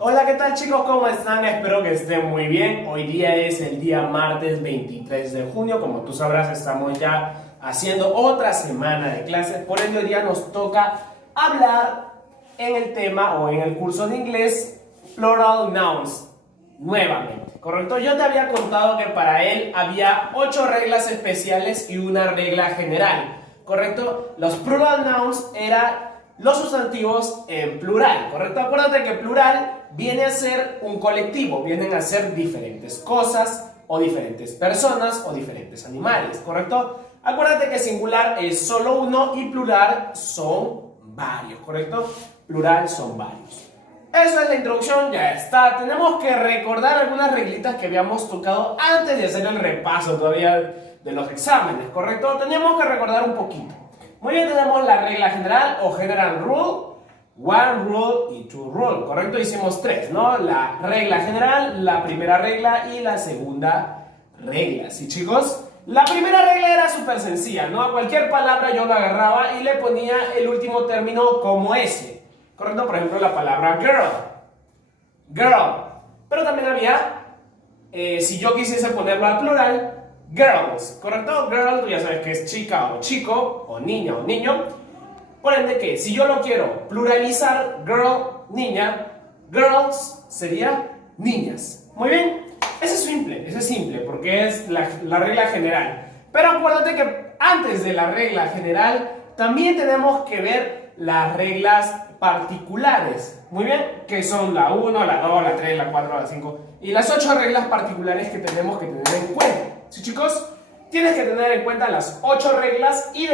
Hola, ¿qué tal chicos? ¿Cómo están? Espero que estén muy bien. Hoy día es el día martes 23 de junio. Como tú sabrás, estamos ya haciendo otra semana de clases. Por ende, hoy día nos toca hablar en el tema o en el curso de inglés Plural Nouns. Nuevamente, ¿correcto? Yo te había contado que para él había 8 reglas especiales y una regla general, ¿correcto? Los Plural Nouns eran los sustantivos en plural, ¿correcto? Acuérdate que plural viene a ser un colectivo, vienen a ser diferentes cosas o diferentes personas o diferentes animales, ¿correcto? Acuérdate que singular es solo uno y plural son varios, ¿correcto? Plural son varios. Eso es la introducción, ya está. Tenemos que recordar algunas reglitas que habíamos tocado antes de hacer el repaso todavía de los exámenes, ¿correcto? Tenemos que recordar un poquito. Muy bien, tenemos la regla general o general rule, one rule y two rule, ¿correcto? Hicimos 3, ¿no? La regla general, la primera regla y la segunda regla, ¿sí chicos? La primera regla era súper sencilla, ¿no? A cualquier palabra yo la agarraba y le ponía el último término como S, ¿correcto? Por ejemplo, la palabra girl, girl. Pero también había, si yo quisiese ponerlo al plural, girls, ¿correcto? Girl, tú ya sabes que es chica o chico, o niña o niño. Por ende que si yo lo quiero pluralizar, girl, niña, girls sería niñas. Muy bien, ese es simple porque es la regla general. Pero acuérdate que antes de la regla general también tenemos que ver las reglas particulares. Muy bien, que son la 1, la 2, la 3, la 4, la 5 y las 8 reglas particulares que tenemos que tener en cuenta. ¿Sí, chicos? Tienes que tener en cuenta las 8 reglas y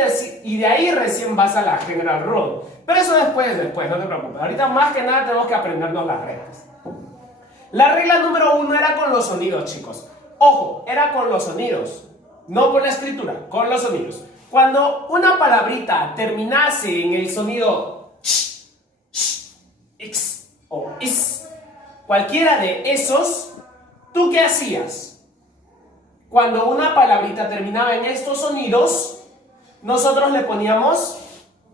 de ahí recién vas a la general rule. Pero eso después, no te preocupes. Ahorita más que nada tenemos que aprendernos las reglas. La regla número 1 era con los sonidos, chicos. Ojo, era con los sonidos, no con la escritura, con los sonidos. Cuando una palabrita terminase en el sonido sh, x o is, cualquiera de esos, ¿tú qué hacías? Cuando una palabrita terminaba en estos sonidos, nosotros le poníamos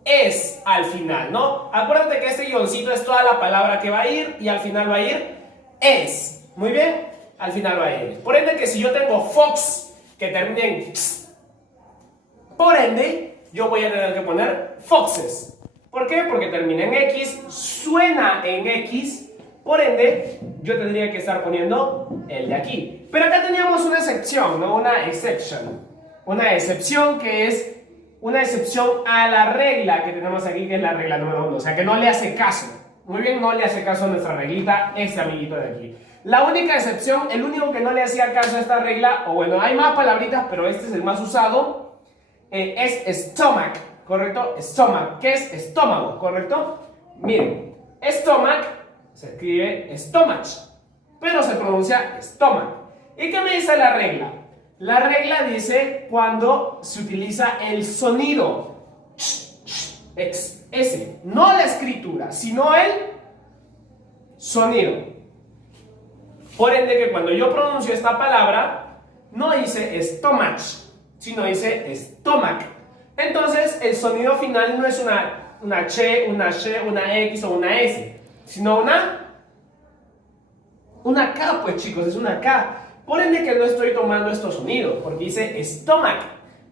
es al final, ¿no? Acuérdate que este guioncito es toda la palabra que va a ir y al final va a ir es. Muy bien, al final va a ir. Por ende que si yo tengo fox que termine en x, por ende yo voy a tener que poner foxes. ¿Por qué? Porque termina en x, suena en x. Por ende, yo tendría que estar poniendo el de aquí. Pero acá teníamos una excepción, ¿no? Una exception. Una excepción que es una excepción a la regla que tenemos aquí, que es la regla número 1. O sea, que no le hace caso. Muy bien, no le hace caso a nuestra reglita, este amiguito de aquí. La única excepción, el único que no le hacía caso a esta regla, o bueno, hay más palabritas, pero este es el más usado, es stomach, ¿correcto? Stomach, ¿qué es estómago? ¿Correcto? Miren, stomach se escribe stomach, pero se pronuncia stomach. ¿Y qué me dice la regla? La regla dice cuando se utiliza el sonido S, no la escritura, sino el sonido. Por ende que cuando yo pronuncio esta palabra, no dice stomach, sino dice stomach. Entonces el sonido final no es una Ch, una Sh, una X o una S, sino una K, pues chicos, es una K. Por ende que no estoy tomando estos sonidos, porque dice stomach.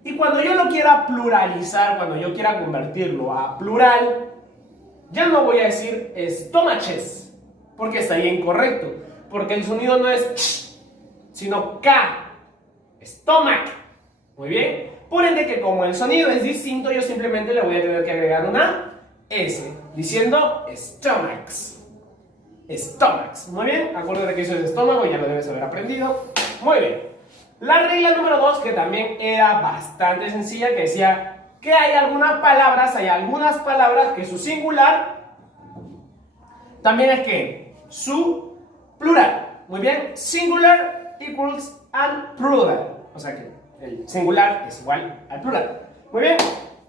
Y cuando yo lo quiera pluralizar, cuando yo quiera convertirlo a plural, ya no voy a decir stomaches, porque estaría incorrecto. Porque el sonido no es ch, sino K, stomach. Muy bien. Por ende que como el sonido es distinto, yo simplemente le voy a tener que agregar una S, diciendo stomachs. Stomachs. Muy bien, acuérdate que eso es estómago, ya lo debes haber aprendido. Muy bien. La regla número 2, que también era bastante sencilla, que decía que hay algunas palabras que su singular también es que su plural. Muy bien, singular equals and plural. O sea que el singular es igual al plural. Muy bien,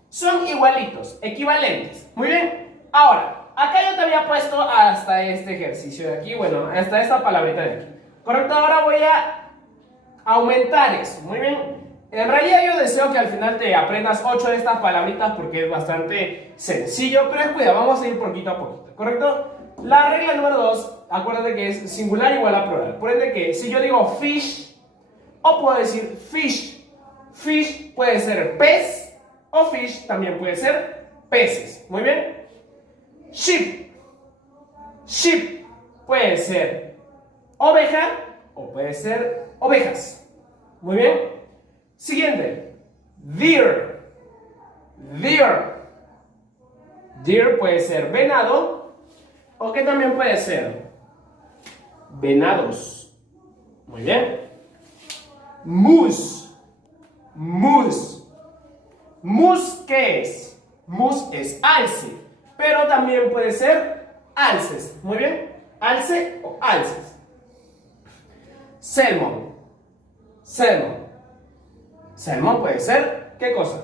son igualitos, equivalentes. Muy bien, ahora acá yo te había puesto hasta este ejercicio de aquí, bueno, hasta esta palabrita de aquí. Correcto, ahora voy a aumentar eso. Muy bien. En realidad yo deseo que al final te aprendas 8 de estas palabritas porque es bastante sencillo, pero cuidado, vamos a ir poquito a poquito, ¿correcto? La regla número 2, acuérdate que es singular igual a plural. Por ende que si yo digo fish, o puedo decir fish. Fish puede ser pez, o fish también puede ser peces. Muy bien. Sheep. Sheep puede ser oveja, o puede ser ovejas. Muy bien. Siguiente. Deer. Deer. Deer puede ser venado, o que también puede ser venados. Muy bien. Moose. Moose. Moose, ¿qué es? Moose es alce, pero también puede ser alces. Muy bien. Alce o alces. Salmon. Salmon. Salmon puede ser, ¿qué cosa?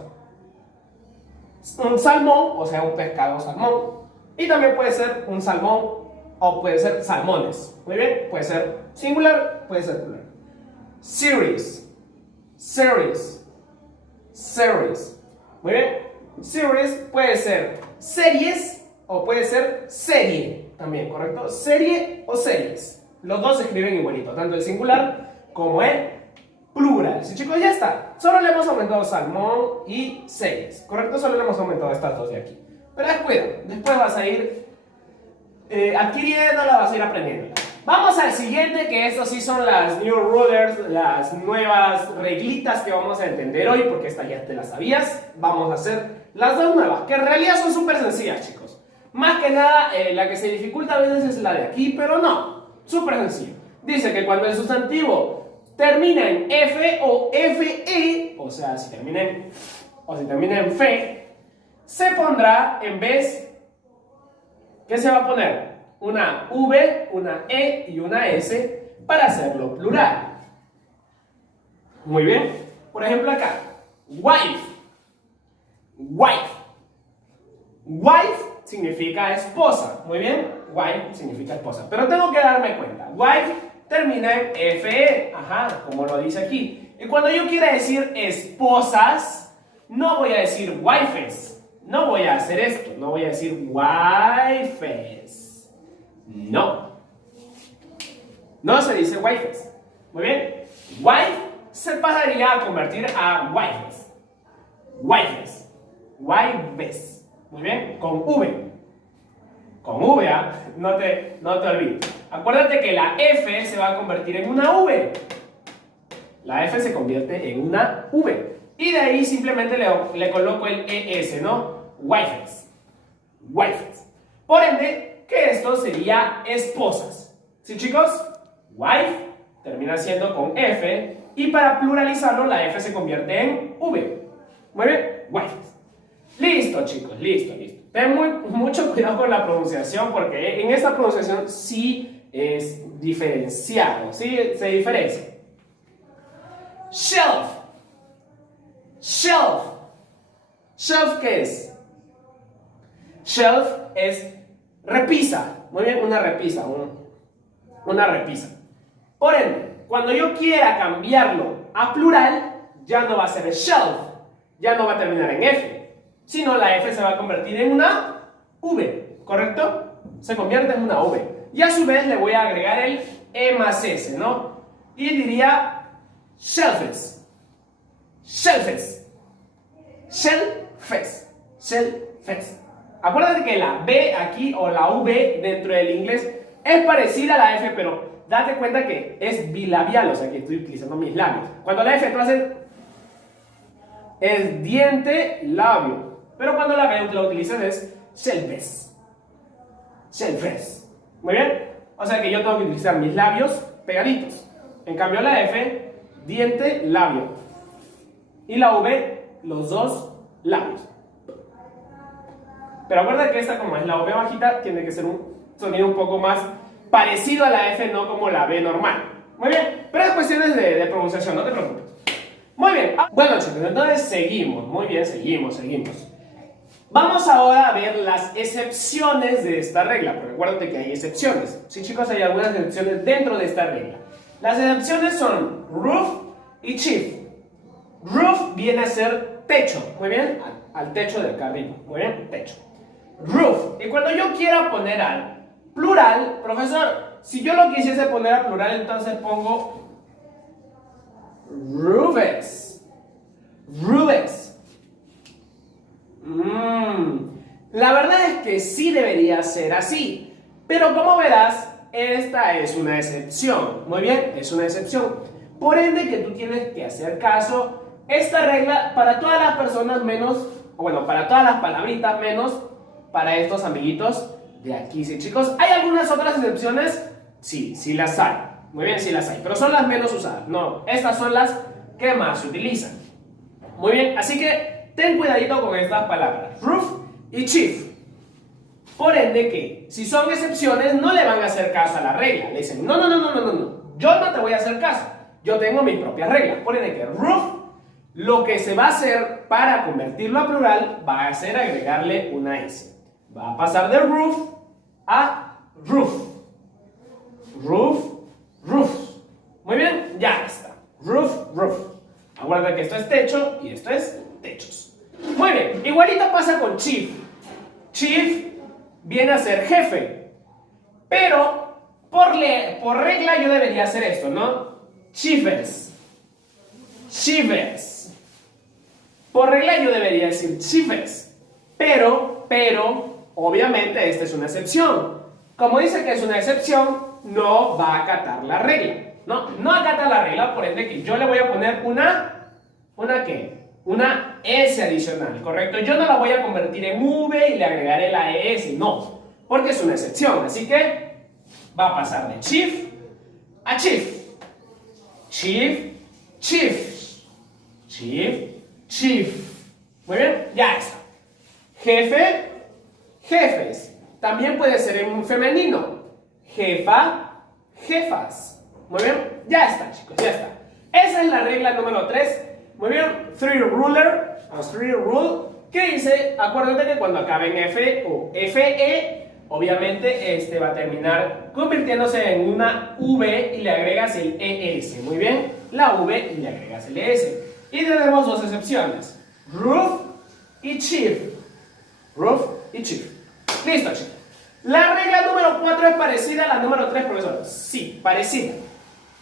Un salmón, o sea, un pescado salmón. Y también puede ser un salmón, o puede ser salmones. Muy bien, puede ser singular, puede ser plural. Series. Series. Series. Muy bien. Series puede ser series, o puede ser serie. También, ¿correcto? Serie o series. Los dos se escriben igualito, tanto el singular como el plural. Sí, chicos, ya está. Solo le hemos aumentado salmón y series, ¿correcto? Solo le hemos aumentado estas dos de aquí. Pero descuida, después vas a ir adquiriéndola, vas a ir aprendiéndola. Vamos al siguiente, que estos sí son las new rulers, las nuevas reglitas que vamos a entender hoy, porque esta ya te las sabías. Vamos a hacer las dos nuevas, que en realidad son súper sencillas, chicos. Más que nada, la que se dificulta a veces es la de aquí, pero no, súper sencillo. Dice que cuando el sustantivo termina en F o FE, o sea, si termina en fe, se pondrá en vez, ¿qué se va a poner? Una V, una E y una S para hacerlo plural. Muy bien. Por ejemplo acá, wife. Wife. Wife significa esposa. Muy bien. Wife significa esposa. Pero tengo que darme cuenta. Wife termina en FE. Ajá, como lo dice aquí. Y cuando yo quiera decir esposas, no voy a decir wifes. No voy a hacer esto. No voy a decir wifes. No. No se dice wifes. Muy bien. Wife se pasaría a convertir a wifes. Wifes. Wifes. Muy bien. Con V. Con V, ¿ah? No te olvides. Acuérdate que la F se va a convertir en una V. La F se convierte en una V. Y de ahí simplemente le coloco el ES, ¿no? Wifes. Wifes. Por ende, que esto sería esposas. ¿Sí, chicos? Wife termina siendo con F. Y para pluralizarlo, la F se convierte en V. Muy bien. Wifes. Listo, chicos. Listo. Ten mucho cuidado con la pronunciación, porque en esta pronunciación sí es diferenciado. ¿Sí? Se diferencia. Shelf. Shelf. ¿Shelf qué es? Shelf es repisa. Muy bien, una repisa. Una repisa. Por ende, cuando yo quiera cambiarlo a plural, ya no va a ser shelf. Ya no va a terminar en F, sino la F se va a convertir en una V. ¿Correcto? Se convierte en una V. Y a su vez le voy a agregar el E más S, ¿no? Y diría shelfes. Shelfes. Shelfes. Shelfes. Acuérdate que la B aquí o la V dentro del inglés es parecida a la F, pero date cuenta que es bilabial, o sea que estoy utilizando mis labios. Cuando la F tú haces es diente, labio, pero cuando la B la utilizas es shelfes. Shelfes. Muy bien. O sea que yo tengo que utilizar mis labios pegaditos. En cambio la F, diente, labio. Y la V, los dos labios. Pero acuérdate que esta, como es la V bajita, tiene que ser un sonido un poco más parecido a la F, no como la B normal. Muy bien, pero es cuestiones de pronunciación, no te preocupes. Muy bien, bueno chicos, entonces seguimos, muy bien, seguimos. Vamos ahora a ver las excepciones de esta regla, porque acuérdate que hay excepciones. Sí chicos, hay algunas excepciones dentro de esta regla. Las excepciones son roof y chief. Roof viene a ser techo, muy bien, al techo de acá arriba, muy bien, techo. Roof, y cuando yo quiera poner al Plural, profesor, si yo lo quisiese poner a plural, entonces pongo rubes. Rubes. La verdad es que sí debería ser así, pero como verás, esta es una excepción. Muy bien, es una excepción. Por ende que tú tienes que hacer caso. Esta regla para todas las personas menos, bueno, para todas las palabritas menos para estos amiguitos de aquí. Sí, chicos, ¿hay algunas otras excepciones? Sí, sí las hay. Muy bien, sí las hay, pero son las menos usadas. No, estas son las que más se utilizan. Muy bien, así que ten cuidadito con estas palabras, roof y chief. Por ende que, si son excepciones, no le van a hacer caso a la regla. Le dicen, no, yo no te voy a hacer caso. Yo tengo mis propias reglas. Por ende que roof, lo que se va a hacer para convertirlo a plural, va a ser agregarle una S. Va a pasar de roof a roof. Roof, roof. Muy bien, ya está. Roof, roof. Acuérdate que esto es techo y esto es techos. Muy bien, igualito pasa con chief. Chief viene a ser jefe. Pero por regla yo debería hacer esto, ¿no? Chiefers. Chiefers. Por regla yo debería decir chiefers. Pero, obviamente esta es una excepción. Como dice que es una excepción, no va a acatar la regla. No acata la regla, por ende que yo le voy a poner ¿una qué? Una S adicional, ¿correcto? Yo no la voy a convertir en V y le agregaré la ES, no, porque es una excepción, así que va a pasar de chief a chief. Chief, chief. Chief, chief. Muy bien, ya está. Jefe, jefes. También puede ser en femenino. Jefa, jefas. Muy bien, ya está, chicos, ya está. Esa es la regla número 3. Muy bien, three ruler, o three rule, que dice, acuérdate que cuando acabe en F o FE, obviamente este va a terminar convirtiéndose en una V y le agregas el ES. Muy bien, la V y le agregas el ES. Y tenemos dos excepciones, roof y chief. Roof y chief. Listo, chicos. La regla número 4 es parecida a la número 3, profesor. Sí, parecida.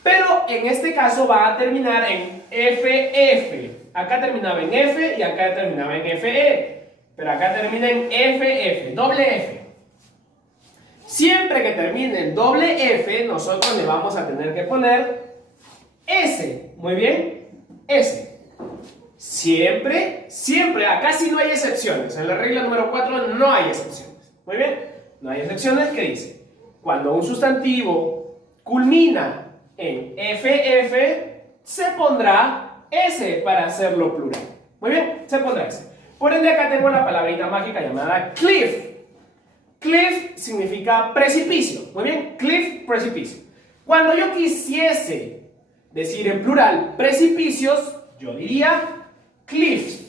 Pero en este caso va a terminar en FF. Acá terminaba en F y acá terminaba en FE. Pero acá termina en FF, doble F. Siempre que termine en doble F, nosotros le vamos a tener que poner S. Muy bien, S. Siempre, acá sí no hay excepciones. En la regla número 4 no hay excepciones. Muy bien, no hay excepciones. ¿Qué dice? Cuando un sustantivo culmina en FF, se pondrá S para hacerlo plural. Muy bien, se pondrá S. Por ende, acá tengo la palabrita mágica llamada cliff. Cliff significa precipicio. Muy bien, cliff, precipicio. Cuando yo quisiese decir en plural precipicios, yo diría cliffs.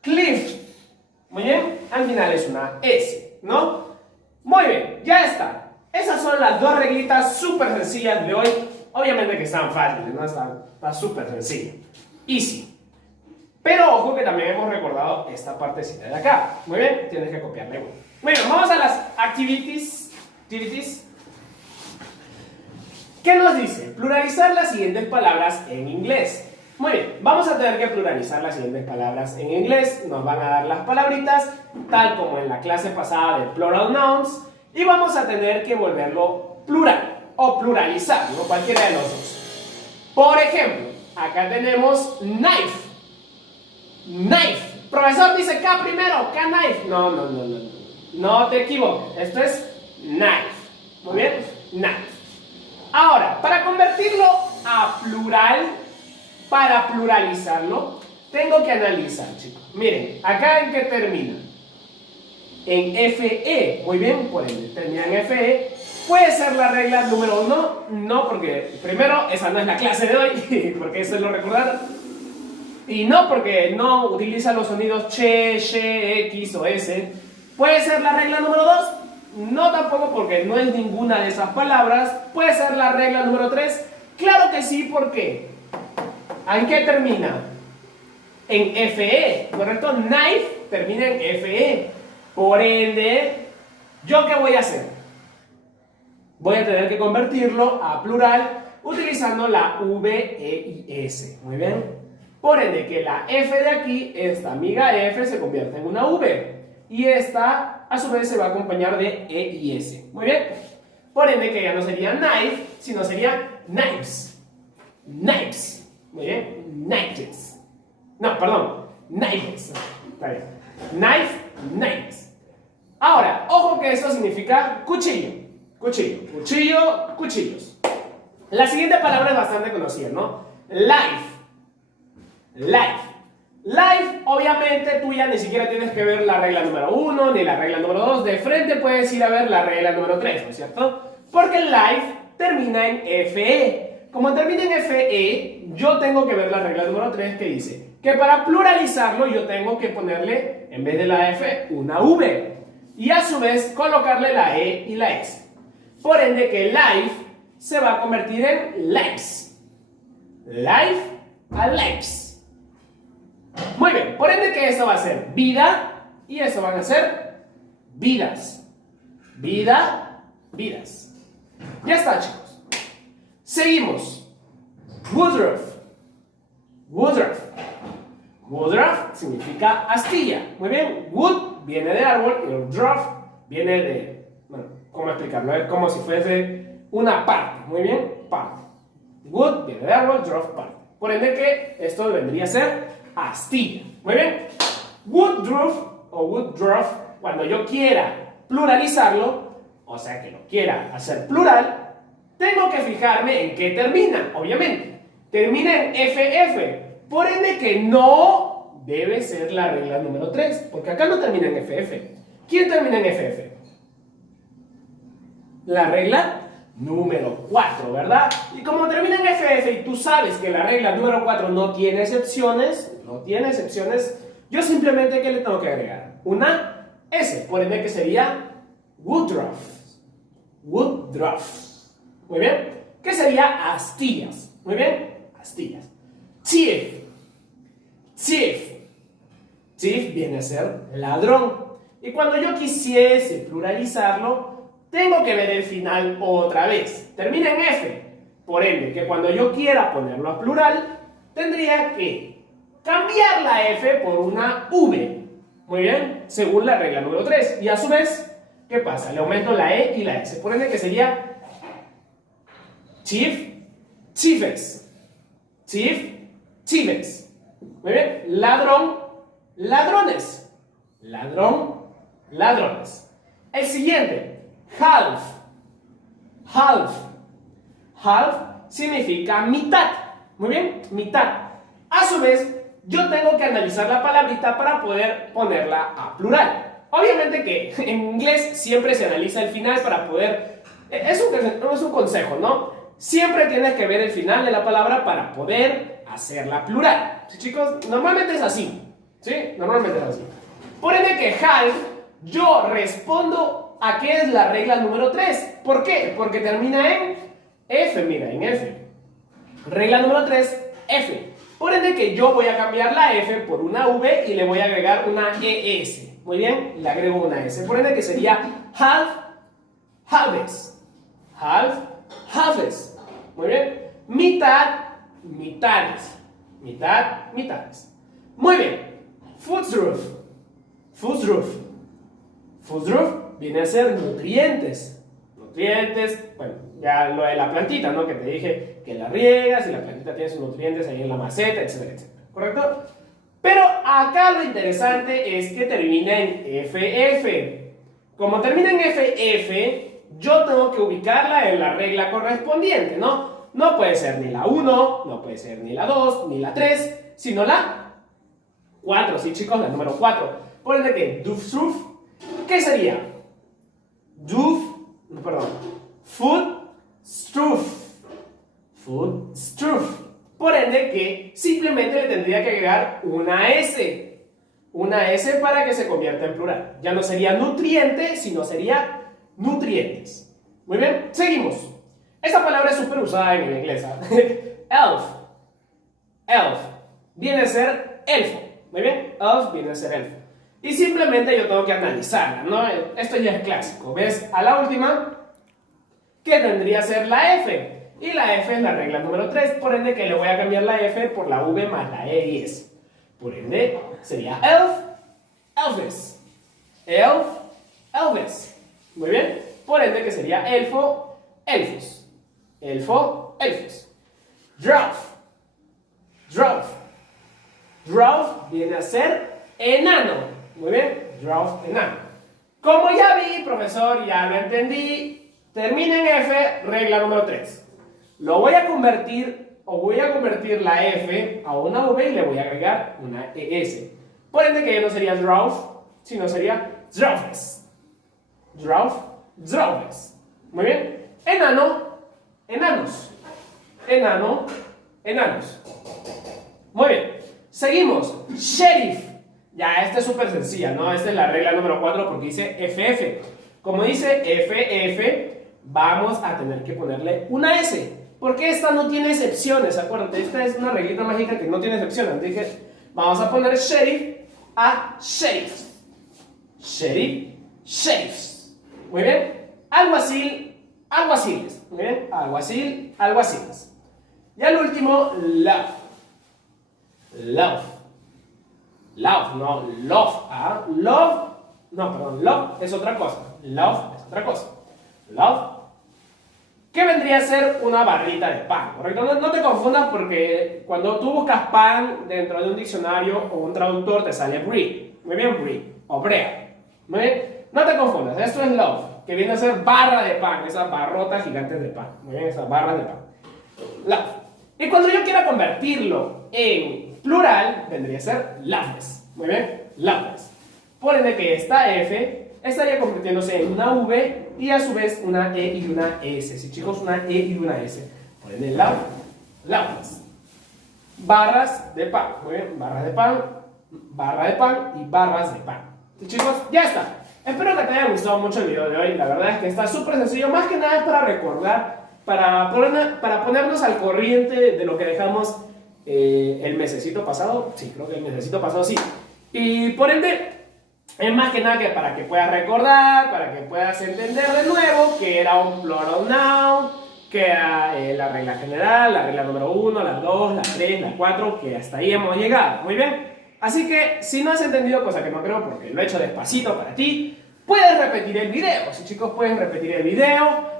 Cliffs. Muy bien, al final es una S, ¿no? Muy bien, ya está. Esas son las dos reglitas súper sencillas de hoy. Obviamente que están fáciles, ¿no? Está súper sencillo. Easy. Pero ojo que también hemos recordado esta partecita de acá. Muy bien, tienes que copiarla igual. Muy bien, vamos a las activities. ¿Qué nos dice? Pluralizar las siguientes palabras en inglés. Muy bien, vamos a tener que pluralizar las siguientes palabras en inglés. Nos van a dar las palabritas, tal como en la clase pasada de plural nouns. Y vamos a tener que volverlo plural o pluralizar, ¿no? Cualquiera de los dos. Por ejemplo, acá tenemos knife. Knife. Profesor dice K primero, K knife. No. No te equivoques. Esto es knife. Muy bien, knife. Ahora, para convertirlo a plural, para pluralizarlo, tengo que analizar, chicos. Miren, acá en qué termina. En FE, muy bien, por ende, termina en FE. ¿Puede ser la regla número 1? No, porque primero, esa no es la clase de hoy, porque eso es lo recordar. Y no, porque no utiliza los sonidos che, she, x o s. ¿Puede ser la regla número 2? No, tampoco, porque no es ninguna de esas palabras. ¿Puede ser la regla número 3? Claro que sí, ¿por qué? ¿En qué termina? En FE, ¿correcto? Knife termina en FE. Por ende, ¿yo qué voy a hacer? voy a tener que convertirlo a plural utilizando la V, E y S. Muy bien. Por ende, que la F de aquí, esta amiga F, se convierte en una V. Y esta, a su vez, se va a acompañar de E y S. Muy bien. Por ende, que ya no sería knife, sino sería knives. Knives. Muy bien. Knives. No, perdón. Knives. Está bien. Knife, knives. Ahora, ojo que esto significa cuchillo. Cuchillo. Cuchillo, cuchillos. La siguiente palabra es bastante conocida, ¿no? Life. Life. Life, obviamente, tú ya ni siquiera tienes que ver la regla número 1 ni la regla número 2. De frente puedes ir a ver la regla número 3, ¿no es cierto? Porque life termina en FE. Como termina en FE, yo tengo que ver la regla número 3 que dice que para pluralizarlo yo tengo que ponerle, en vez de la F, una V. Y a su vez colocarle la E y la S. Por ende que life se va a convertir en lives. Life a lives. Muy bien, por ende que esto va a ser vida y esto van a ser vidas. Vida, vidas. Ya está, chicos. Seguimos. Woodruff. Woodruff. Woodruff significa astilla. Muy bien, wood viene de árbol y ruff viene de, bueno, ¿cómo explicarlo? Es como si fuese una parte. Muy bien, parte. Wood viene de árbol, ruff parte. Por ende que esto vendría a ser astilla. Muy bien. Woodruff o woodruff, cuando yo quiera pluralizarlo, o sea que lo quiera hacer plural, tengo que fijarme en qué termina, obviamente. Termina en FF. Por ende que no debe ser la regla número 3, porque acá no termina en FF. ¿Quién termina en FF? La regla número 4, ¿verdad? Y como termina en FF y tú sabes que la regla número 4 no tiene excepciones, yo simplemente, ¿qué le tengo que agregar? Una S, por ende que sería Woodruff. Woodruff. Muy bien. ¿Qué sería astillas? Muy bien. Astillas. Thief. Thief. Thief viene a ser ladrón. Y cuando yo quisiese pluralizarlo, tengo que ver el final otra vez. Termina en F. Por ende, que cuando yo quiera ponerlo a plural, tendría que cambiar la F por una V. Muy bien, según la regla número 3. Y a su vez, ¿qué pasa? Le aumento la E y la S. Por ende, que sería thief, thieves. Thief, thieves. Muy bien, ladrón, ladrones. Ladrón, ladrones. El siguiente, half. Half. Half significa mitad. Muy bien, mitad. A su vez, yo tengo que analizar la palabrita para poder ponerla a plural. Obviamente que en inglés siempre se analiza el final para poder... Es un consejo, ¿no? Siempre tienes que ver el final de la palabra para poder hacerla plural. ¿Sí, chicos? Normalmente es así. ¿Sí? Normalmente es así. Por ende que half, yo respondo a qué es la regla número 3. ¿Por qué? Porque termina en F, mira, en F. Regla número 3, F. Por ende que yo voy a cambiar la F por una V y le voy a agregar una ES. Muy bien, le agrego una S. Por ende que sería half, halves. Half, halves. Muy bien. Mitad, mitades. Mitad, mitades. Muy bien. Foodstuff. Foodstuff. Foodstuff viene a ser nutrientes. Nutrientes, bueno, ya lo de la plantita, ¿no? Que te dije que la riegas y la plantita tiene sus nutrientes ahí en la maceta, etcétera, etcétera. ¿Correcto? Pero acá lo interesante es que termina en FF. Como termina en FF, yo tengo que ubicarla en la regla correspondiente, ¿no? No puede ser ni la 1, no puede ser ni la 2, ni la 3, sino la 4, ¿sí, chicos? La número 4. Por ende que Doofstroof, ¿qué sería? Foodstuff. Foodstuff. Por ende que simplemente le tendría que agregar una S. Una S para que se convierta en plural. Ya no sería nutriente, sino sería nutrientes. Muy bien, seguimos. Esta palabra es súper usada en inglés. Elf. Elf. Viene a ser elfo. Muy bien, elf viene a ser elfo. Y simplemente yo tengo que analizarla, ¿no? Esto ya es clásico. ¿Ves? A la última, que tendría que ser la F. Y la F es la regla número 3, por ende que le voy a cambiar la F por la V más la E y S. Por ende sería elf, elves. Elf, elves. Muy bien. Por ende que sería elfo, elfos. Elfo, elfos. Dwarf. Dwarf. Dwarf viene a ser enano. Muy bien. Dwarf, enano. Como ya vi, profesor, ya lo entendí. Termina en F, regla número 3. Lo voy a convertir, o voy a convertir la F a una V y le voy a agregar una ES. Por ende que ya no sería dwarf, sino sería dwarfes. Dwarf, dwarfes. Muy bien. Enano, enanos. Enano, enanos. Muy bien. Seguimos. Sheriff. Ya, esta es súper sencilla, ¿no? Esta es la regla número 4 porque dice FF. Como dice FF, vamos a tener que ponerle una S. Porque esta no tiene excepciones, acuérdate. Esta es una reglita mágica que no tiene excepciones. Dije, vamos a poner sheriff a sheriff. Sheriff, sheriffs. Muy bien. Alguacil, alguaciles. Muy bien. Alguacil, alguaciles. Y al último, love. Love. Love, no love. ¿Ah? Love, no, perdón, love es otra cosa. Love es otra cosa. Love, que vendría a ser una barrita de pan, ¿correcto? No te confundas porque cuando tú buscas pan dentro de un diccionario o un traductor te sale brie. Muy bien, brie. O brea. Muy bien. No te confundas. Esto es love, que viene a ser barra de pan. Esas barrotas gigantes de pan. Muy bien, esas barras de pan. Love. Y cuando yo quiera convertirlo en plural, vendría a ser loveless. Muy bien, loveless. Por ende que esta F estaría convirtiéndose en una V y a su vez una E y una S. Sí, chicos, una E y una S. Por ende, loveless. Barras de pan. Muy bien, barras de pan, barra de pan y barras de pan. Sí, chicos, ya está. Espero que te haya gustado mucho el video de hoy. La verdad es que está súper sencillo. Más que nada es para recordar, para ponernos al corriente de lo que dejamos el mesecito pasado. Sí, creo que el mesecito pasado sí. Y por ende, es más que nada que para que puedas recordar, para que puedas entender de nuevo que era un plural noun, que era la regla general, la regla número 1, la 2, la 3, la 4, que hasta ahí hemos llegado. Muy bien. Así que si no has entendido, cosa que no creo porque lo he hecho despacito para ti, puedes repetir el video. Sí, chicos, puedes repetir el video.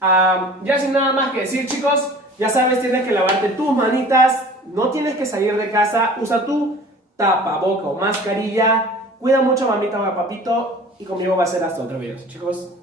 Ya sin nada más que decir, chicos, ya sabes, tienes que lavarte tus manitas, no tienes que salir de casa, usa tu tapaboca o mascarilla, cuida mucho mamita o papito y conmigo va a ser hasta otro video, chicos.